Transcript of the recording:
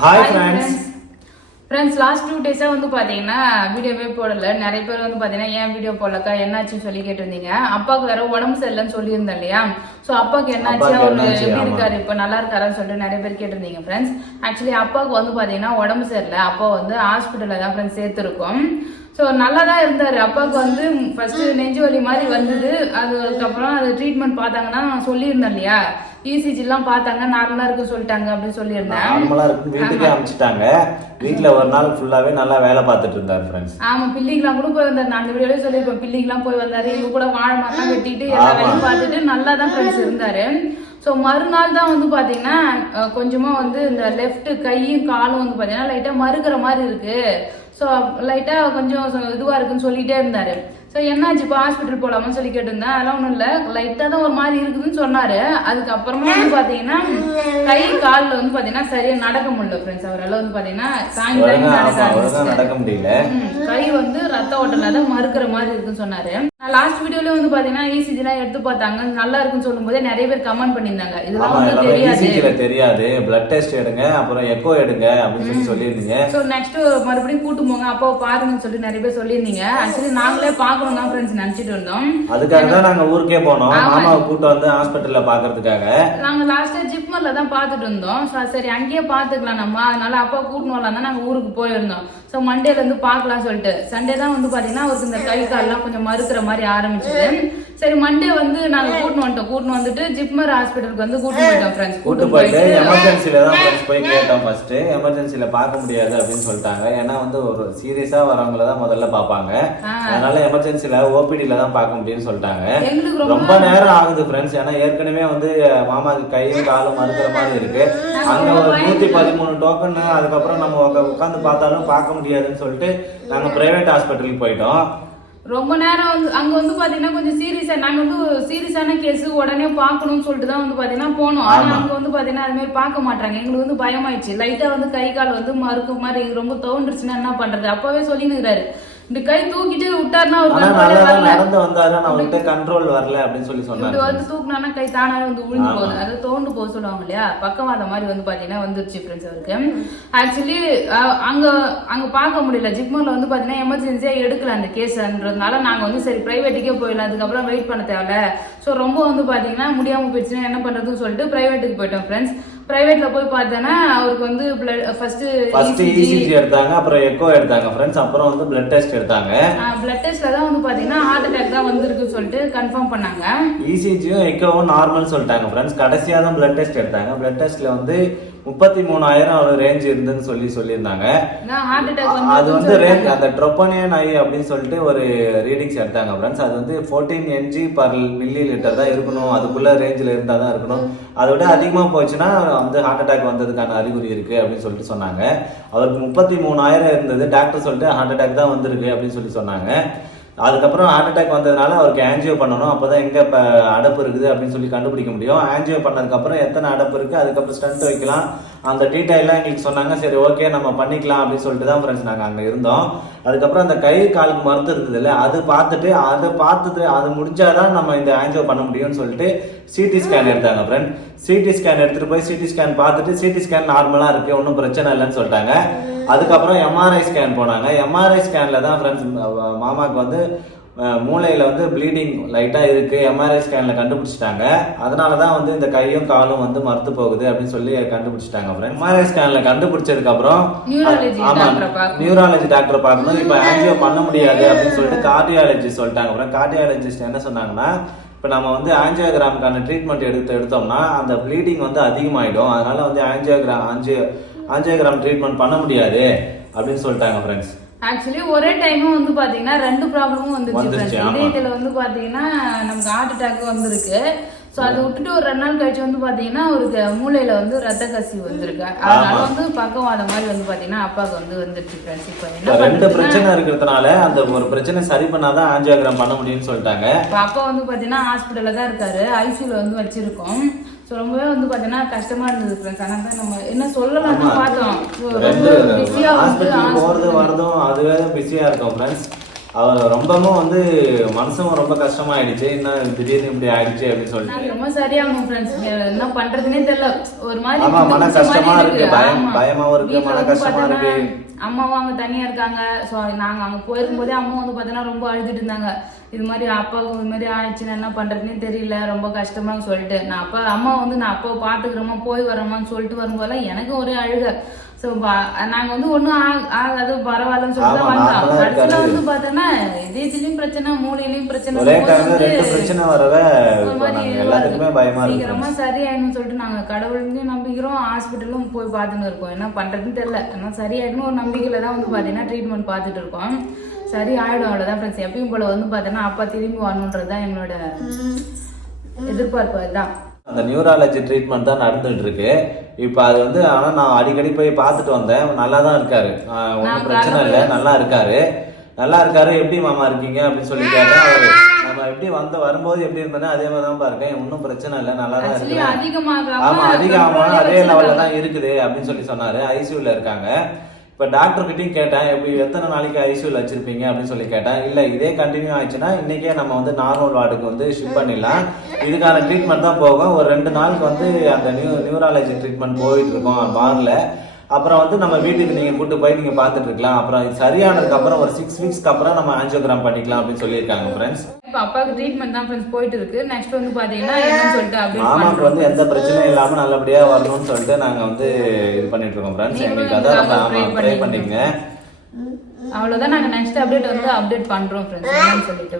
Hi friends friends last two டேஸாக வந்து பார்த்தீங்கன்னா வீடியோவே போடல. நிறைய பேர் வந்து பார்த்தீங்கன்னா ஏன் வீடியோ போடலக்கா? என்னாச்சுன்னு சொல்லி கேட்டிருந்தீங்க. அப்பாவுக்கு வேற உடம்பு சரியில்லைன்னு சொல்லியிருந்தேன் இல்லையா? ஸோ அப்பாவுக்கு என்னாச்சு? அவர் எப்படி. இருக்காரு? இப்போ நல்லா இருக்காரான்னு சொல்லிட்டு நிறைய பேர் கேட்டிருந்தீங்க ஃப்ரெண்ட்ஸ் ஆக்சுவலி அப்பாவுக்கு வந்து பார்த்தீங்கன்னா உடம்பு சரியில்லை. அப்பா வந்து ஹாஸ்பிட்டலில் தான் ஃப்ரெண்ட்ஸ் சேர்த்துருக்கோம். ஸோ நல்லா தான் இருந்தார். அப்பாவுக்கு வந்து ஃபர்ஸ்ட் நெஞ்சு வலி மாதிரி வந்தது. அதுக்கப்புறம் அது ட்ரீட்மெண்ட் பார்த்தாங்கன்னா நான் சொல்லியிருந்தேன் இல்லையா? இசிஜிலாம் பார்த்தாங்க. நார்மலாக இருக்கு சொல்லிட்டாங்க அப்படின்னு சொல்லியிருந்தேன். நார்மலா இருக்கு வீட்டுக்கே அனுப்பிச்சிட்டாங்க வீட்ல ஒரு நாள் ஃபுல்லாவே நல்லா வேலை பார்த்துட்டு இருந்தார் ஃப்ரெண்ட்ஸ் ஆமா பில்லிங்கெல்லாம் கூட போய் வந்தாரு. நான் அந்த வீடியோலயே சொல்லியிருப்பேன். பில்லிங்கெல்லாம் போய் வந்தாரு. இவங்க கூட வாழை மரம் வெட்டிட்டு எல்லா. வேலையும் பார்த்துட்டு நல்லா தான் ஃப்ரெண்ட்ஸ் இருந்தாரு. ஸோ மறுநாள் தான் வந்து பாத்தீங்கன்னா அஹ், கொஞ்சமா வந்து இந்த லெஃப்ட் கையும் காலும் வந்து பாத்தீங்கன்னா லைட்டா மறுக்கிற மாதிரி இருக்கு. ஸோ லைட்டாக கொஞ்சம் இதுவாக இருக்குன்னு சொல்லிகிட்டே இருந்தார். ஸோ என்னாச்சு இப்போ ஹாஸ்பிட்டல் போலாமான்னு சொல்லி கேட்டிருந்தேன். அதெல்லாம் ஒன்றும் இல்லை. லைட்டாக தான் ஒரு மாதிரி இருக்குதுன்னு சொன்னாரு. அதுக்கப்புறமா வந்து பார்த்தீங்கன்னா கை காலில் வந்து பார்த்தீங்கன்னா சரியா நடக்க முடியல ஃப்ரெண்ட்ஸ் அவரால் வந்து பார்த்தீங்கன்னா சாயங்காலம் ஒழுங்கா நடக்க முடியல. கை வந்து ரத்த ஓட்டல தான் மறுக்கிற மாதிரி இருக்குன்னு சொன்னாரு. நான் லாஸ்ட் வீடியோல வந்து பாத்தீங்கன்னா ECG எல்லாம் எடுத்து பார்த்தாங்க. நல்லா இருக்குன்னு சொல்லும் போதே நிறைய பேர் கமெண்ட் பண்ணியிருந்தாங்க. இதெல்லாம் வந்து தெரியாது. இசிஜில தெரியாது. பிளட் டெஸ்ட் எடுங்க அப்புறம் எக்கோ எடுங்க அப்படின்னு சொல்லி சொல்லியிருந்தீங்க. ஸோ நெக்ஸ்ட் மறுபடியும் கூட்டு போங்க அப்பாவை பாருங்கன்னு சொல்லி நிறைய பேர் சொல்லியிருந்தீங்க. ஆக்சுவலி நாங்களே தான் ஃப்ரெண்ட்ஸ் நினைச்சிட்டு இருந்தோம். அதுக்காக தான் நாங்க ஊருக்கே போனோம். மாமாவை கூட்டு வந்து ஹாஸ்பிட்டல்ல பாக்குறதுக்காக நாங்க லாஸ்டா ஜிப்மர்ல தான் பார்த்துட்டு இருந்தோம். சரி அங்கேயே பார்த்துக்கலாம் நம்ம. அதனால அப்பா கூட்டின்னு வரலாம் தான் நாங்க ஊருக்கு போயிருந்தோம். ஸோ மண்டேல இருந்து பார்க்கலாம் சொல்லிட்டு. சண்டே தான் வந்து பாத்தீங்கன்னா அவருக்கு இந்த கை கால்லாம் கொஞ்சம் மறுக்கிற மாதிரி ஆரம்பிச்சது. சரி மண்டே வந்து நாங்க கூட்டின்னு வந்துட்டோம். கூட்டின்னு வந்துட்டு ஜிப்மர் ஹாஸ்பிட்டலுக்கு வந்து கூட்டின்னு போயிட்டோம் ஃப்ரெண்ட்ஸ் கூட்டு போயிட்டு எமர்ஜென்சில தான் friends போய் கேட்டோம் ஃபர்ஸ்ட் எமர்ஜென்சில பார்க்க முடியாது அப்படின்னு சொல்லிட்டாங்க. ஏன்னா வந்து ஒரு சீரியஸா வரவங்கள தான் முதல்ல பார்ப்பாங்க. அதனால எமர்ஜென்சில ஓபிடில தான் பார்க்க முடியும்னு சொல்லிட்டாங்க. ரொம்ப நேரம் ஆகுது ஃப்ரெண்ட்ஸ் ஏன்னா ஏற்கனவே வந்து மாமாக்கு கையும் காலும் மறுக்கிற மாதிரி இருக்கு. அங்க ஒரு நூத்தி பதிமூணு டோக்கன் அதுக்கப்புறம் நம்ம உட்காந்து பார்த்தாலும் பார்க்க முடியாதுன்னு சொல்லிட்டு நாங்க பிரைவேட் ஹாஸ்பிட்டலுக்கு போயிட்டோம். ரொம்ப நேரம் வந்து அங்க வந்து பாத்தீங்கன்னா கொஞ்சம் சீரியஸா நாங்க வந்து சீரியஸான கேஸ் உடனே பார்க்கணும்னு சொல்லிட்டு தான் வந்து பாத்தீங்கன்னா போனோம். ஆனா அங்க வந்து பாத்தீங்கன்னா அது மாதிரி பார்க்க மாட்டாங்க எங்களுக்கு வந்து பயமாயிடுச்சு. லைட்டா வந்து கை கால் வந்து மறுக்க மாதிரி ரொம்ப தோன்றுச்சுன்னா என்ன பண்றது? அப்பவே சொல்லினுறாரு இந்த கை தூக்கிட்டு விட்டாருன்னா ஒரு நடந்து வந்தாரு நான் அவர்கிட்ட கண்ட்ரோல் வரல அப்படின்னு சொல்லி சொன்னாரு. வந்து தூக்குனானா கை தானாவே வந்து விழுந்து போகுது. அது தோண்டு போக சொல்லுவாங்க இல்லையா? பக்கவாத மாதிரி வந்து பாத்தீங்கன்னா வந்துருச்சு ஃப்ரெண்ட்ஸ் அவருக்கு. ஆக்சுவலி அங்க அங்க பார்க்க முடியல. ஜிப்மர்ல வந்து பாத்தீங்கன்னா எமர்ஜென்சியா எடுக்கல அந்த கேஸ்ன்றதுனால நாங்க வந்து சரி பிரைவேட்டுக்கே போயிடலாம். அதுக்கப்புறம் வெயிட் பண்ண தேவையில்ல. ஸோ ரொம்ப வந்து பாத்தீங்கன்னா முடியாம போயிடுச்சுன்னா என்ன பண்றதுன்னு சொல்லிட்டு பிரைவேட்டுக்கு போயிட்டோம் ஃப்ரெண்ட்ஸ் பிரைவேட்ல போய் பார்த்தேன்னா அவருக்கு வந்து ஃபர்ஸ்ட் ஃபர்ஸ்ட் இசிஜி எடுத்தாங்க அப்புறம் எக்கோ எடுத்தாங்க ஃப்ரெண்ட்ஸ் அப்புறம் வந்து பிளட் டெஸ்ட் எடுத்தாங்க. பிளட் டெஸ்ட்ல தான் வந்து பாத்தீங்கன்னா ஹார்ட் அட்டாக் தான் வந்திருக்குன்னு சொல்லிட்டு கன்ஃபார்ம் பண்ணாங்க. இசிஜியும் எக்கோவும் நார்மல் சொல்லிட்டாங்க ஃப்ரெண்ட்ஸ் கடைசியா தான் பிளட் டெஸ்ட் எடுத்தாங்க. பிளட் டெஸ்ட்ல வந்து முப்பத்தி மூணாயிரம் ரேஞ்ச் இருந்துன்னு சொல்லி சொல்லியிருந்தாங்க. அது வந்து ரேஞ்ச் அந்த ட்ரொப்பனியன் ஐ அப்படின்னு சொல்லிட்டு ஒரு ரீடிங்ஸ் எடுத்தாங்க ஃப்ரெண்ட்ஸ் அது வந்து fourteen N G per millilitre தான் இருக்கணும். அதுக்குள்ள ரேஞ்சில் இருந்தால் தான் இருக்கணும். அதை விட அதிகமாக போச்சுன்னா வந்து ஹார்ட் அட்டாக் வந்ததுக்கான அறிகுறி இருக்கு அப்படின்னு சொல்லிட்டு சொன்னாங்க. அவருக்கு முப்பத்தி மூணாயிரம் இருந்தது. டாக்டர் சொல்லிட்டு ஹார்ட் அட்டாக் தான் வந்திருக்கு அப்படின்னு சொல்லி சொன்னாங்க. அதுக்கப்புறம் ஹார்ட் அட்டாக் வந்ததுனால அவருக்கு ஆன்ஜியோ பண்ணணும். அப்போ தான் எங்கே இப்போ அடப்பு இருக்குது அப்படின்னு சொல்லி கண்டுபிடிக்க முடியும். ஆன்ஜியோ பண்ணதுக்கப்புறம் எத்தனை அடப்பு இருக்குது அதுக்கப்புறம் ஸ்டண்ட் வைக்கலாம். அந்த டீட்டெயிலாம் எங்களுக்கு சொன்னாங்க. சரி ஓகே நம்ம பண்ணிக்கலாம் அப்படின்னு சொல்லிட்டு தான் ஃப்ரெண்ட்ஸ் நாங்கள் அங்கே இருந்தோம். அதுக்கப்புறம் அந்த கை காலுக்கு மருந்து இருந்தது இல்லை அது பார்த்துட்டு அதை பார்த்துட்டு அது முடிஞ்சாதான் நம்ம இந்த ஆன்ஜியோ பண்ண முடியும்னு சொல்லிட்டு சிடி ஸ்கேன் எடுத்தாங்க ஃப்ரெண்ட் சிடி ஸ்கேன் எடுத்துட்டு போய் சிடி ஸ்கேன் பார்த்துட்டு சிடி ஸ்கேன் நார்மலாக இருக்கு ஒன்றும் பிரச்சனை இல்லைன்னு சொல்லிட்டாங்க. அதுக்கப்புறம் எம்ஆர்ஐ ஸ்கேன் போனாங்க. எம்ஆர்ஐ ஸ்கேனில் தான் ஃப்ரெண்ட்ஸ் மாமாவுக்கு வந்து மூளையில வந்து ப்ளீடிங் லைட்டாக இருக்கு எம்ஆர்ஐ ஸ்கேனில் கண்டுபிடிச்சிட்டாங்க. அதனால தான் வந்து இந்த கையும் காலும் வந்து மறுத்து போகுது அப்படின்னு சொல்லி கண்டுபிடிச்சிட்டாங்க ஃப்ரெண்ட் எம்ஆர்ஐ ஸ்கேனில் கண்டுபிடிச்சதுக்கு அப்புறம் நியூராலஜி டாக்டரை பார்க்கணும். நியூராலஜி டாக்டர் பார்க்கணும். இப்போ ஆன்ஜியோ பண்ண முடியாது அப்படின்னு சொல்லிட்டு கார்டியாலஜி சொல்லிட்டாங்க அப்புறம் கார்டியாலஜிஸ்ட் என்ன சொன்னாங்கன்னா இப்போ நம்ம வந்து ஆன்ஜியோகிராமுக்கான ட்ரீட்மெண்ட் எடுத்து எடுத்தோம்னா அந்த ப்ளீடிங் வந்து அதிகமாயிடும். அதனால வந்து ஆன்ஜியோகிராம் ஆன்ஜியோ ஆன்ஜியோகிராம் ட்ரீட்மெண்ட் பண்ண முடியாது அப்படின்னு சொல்லிட்டாங்க ஃப்ரெண்ட்ஸ் ஆக்சுவலி ஒரே டைமும் வந்து பாத்தீங்கன்னா ரெண்டு ப்ராப்ளமும் வந்துருச்சு. இதயத்துல வந்து பாத்தீங்கன்னா நமக்கு ஹார்ட் அட்டாக் வந்திருக்கு. சோ அதை விட்டுட்டு ஒரு ரெண்டு நாள் கழிச்சு வந்து பாத்தீங்கன்னா அவருக்கு மூளையில வந்து ரத்த கசிவு வந்திருக்கு. அதனால வந்து பக்கவாத மாதிரி வந்து பாத்தீங்கன்னா அப்பாவுக்கு வந்து வந்துருச்சு ஃப்ரெண்ட்ஸ் இப்போ ரெண்டு பிரச்சனை இருக்கிறதுனால அந்த ஒரு பிரச்சனை சரி பண்ணாதான் ஆன்ஜியோகிராம் பண்ண முடியும்னு சொல்லிட்டாங்க. அப்பா வந்து பாத்தீங்கன்னா ஹாஸ்பிட்டல்ல தான் இருக்காரு. ஐசியூல வந்து வச்சிருக்கோம். ஸோ ரொம்பவே வந்து பாத்தீங்கன்னா கஷ்டமா இருந்தது ஃப்ரெண்ட்ஸ் ஆனால் தான் நம்ம என்ன சொல்லலாம்னு பார்த்தோம். ரொம்ப ரெண்டு பிஸியா வந்து hospital- வரதும் அதுவே பிஸியா இருக்கும் ஃப்ரெண்ட்ஸ் அவர் ரொம்பவும் வந்து மனசும் ரொம்ப கஷ்டமாயிடுச்சு. என்ன திடீர்னு இப்படி ஆயிடுச்சு அப்படின்னு சொல்லிட்டு. ரொம்ப சரியாகணும் ஃப்ரெண்ட்ஸ் என்ன பண்றதுனே தெரியல. ஒரு மாதிரி ஆமா, மன கஷ்டமா இருக்கு, பயம்-. பயமாவும் இருக்கு, மன கஷ்டமா இருக்கு. அம்மாவும் அங்க தனியா இருக்காங்க. ஸோ நாங்க அங்க போயிருக்கும் போதே அம்மா வந்து பார்த்தோன்னா ரொம்ப அழுதுட்டு இருந்தாங்க. இது மாதிரி அப்பாவுக்கு இது மாதிரி ஆயிடுச்சுன்னா என்ன பண்றதுனே தெரியல ரொம்ப கஷ்டமா சொல்லிட்டு. நான் அப்பா அம்மா வந்து நான் அப்பாவை பாத்துக்கிறோமா போய் வரோமான்னு சொல்லிட்டு வரும்போதெல்லாம் எனக்கு ஒரே அழுக. ஸோ நாங்க வந்து ஒன்றும் ஆகாது பரவாயில்லன்னு சொல்லிட்டு வந்தோம். கடைசியில. வந்து பார்த்தோன்னா இதயத்துலயும் பிரச்சனை மூளையிலயும் பிரச்சனை பிரச்சனை வரவே சீக்கிரமா சரியாயிடும் சொல்லிட்டு நாங்க கடவுளையும் நம்பிக்கிறோம் ஹாஸ்பிட்டலும் போய் பார்த்துன்னு இருக்கோம். என்ன பண்றதுன்னு தெரியல. ஆனால் சரியாயிடும் ஒரு நம்பிக்கையில தான் வந்து பாத்தீங்கன்னா ட்ரீட்மெண்ட் பார்த்துட்டு இருக்கோம். சரி ஆயிடும் அவ்வளவுதான் ஃப்ரெண்ட்ஸ் எப்பயும் போல வந்து பார்த்தீங்கன்னா அப்பா திரும்பி வரணுன்றது தான் எங்களோட எதிர்பார்ப்பு. அதுதான். அந்த நியூராலஜி ட்ரீட்மெண்ட் தான் நடந்துட்டு இருக்கு இப்போ அது வந்து ஆனா நான் அடிக்கடி போய் பார்த்துட்டு வந்தேன். நல்லா தான் இருக்காரு நான் பிரச்சனை இல்லை. நல்லா இருக்காரு. நல்லா இருக்காரு. எப்படி மாமா இருக்கீங்க? அப்படின்னு சொல்லி கேட்டேன் அவரு நம்ம எப்படி வந்து வரும்போது எப்படி இருந்தேனோ அதே மாதிரி தான் இருக்கேன் ஒன்றும் பிரச்சனை இல்லை. நல்லா தான் ஆக்சுவலி இருக்கேன் அதிகமாக அதே லெவல்ல தான் இருக்குது அப்படின்னு சொல்லி சொன்னாரு. ஐசியூல இருக்காங்க. இப்போ டாக்டர்கிட்டையும் கேட்டேன் எப்படி எத்தனை நாளைக்கு ஐசியூல வச்சிருப்பீங்க அப்படின்னு சொல்லி கேட்டேன். இல்லை இதே கண்டினியூ ஆயிடுச்சுன்னா இன்றைக்கே நம்ம வந்து நார்மல் வார்டுக்கு வந்து ஷிஃப்ட் பண்ணிடலாம். இதுக்கான ட்ரீட்மெண்ட் தான் போகும். ஒரு ரெண்டு நாளுக்கு வந்து அந்த நியூ நியூராலஜி ட்ரீட்மெண்ட் போயிட்டு இருக்கோம் பாரில் அப்புறம் வந்து நம்ம வீட்டுக்கு நீங்க கூட்டு போய் நீங்க பார்த்துட்டு இருக்கலாம். அப்புறம் இது சரியானதுக்கு அப்புறம் ஒரு சிக்ஸ் வீக்ஸ்க்கு அப்புறம் நம்ம ஆஞ்சியோகிராம் பண்ணிக்கலாம் அப்படின்னு சொல்லியிருக்காங்க ஃப்ரெண்ட்ஸ் இப்போ அப்பாவுக்கு ட்ரீட்மெண்ட் தான் ஃப்ரெண்ட்ஸ் போயிட்டு இருக்கு. நெக்ஸ்ட் வந்து பாத்தீங்கன்னா என்னன்னு சொல்லிட்டு மாமாக்கு வந்து எந்த பிரச்சனையும் இல்லாம நல்லபடியா வரணும்னு சொல்லிட்டு நாங்க வந்து இது பண்ணிட்டு இருக்கோம் ஃப்ரெண்ட்ஸ் எங்களுக்கு அதான் pray ப்ரே பண்ணிக்கங்க. பண்ணிக்கங்க அவ்வளவுதான். நாங்க நெக்ஸ்ட் அப்டேட் வந்து அப்டேட் பண்றோம் ஃப்ரெண்ட்ஸ் சொல்லிட்டு.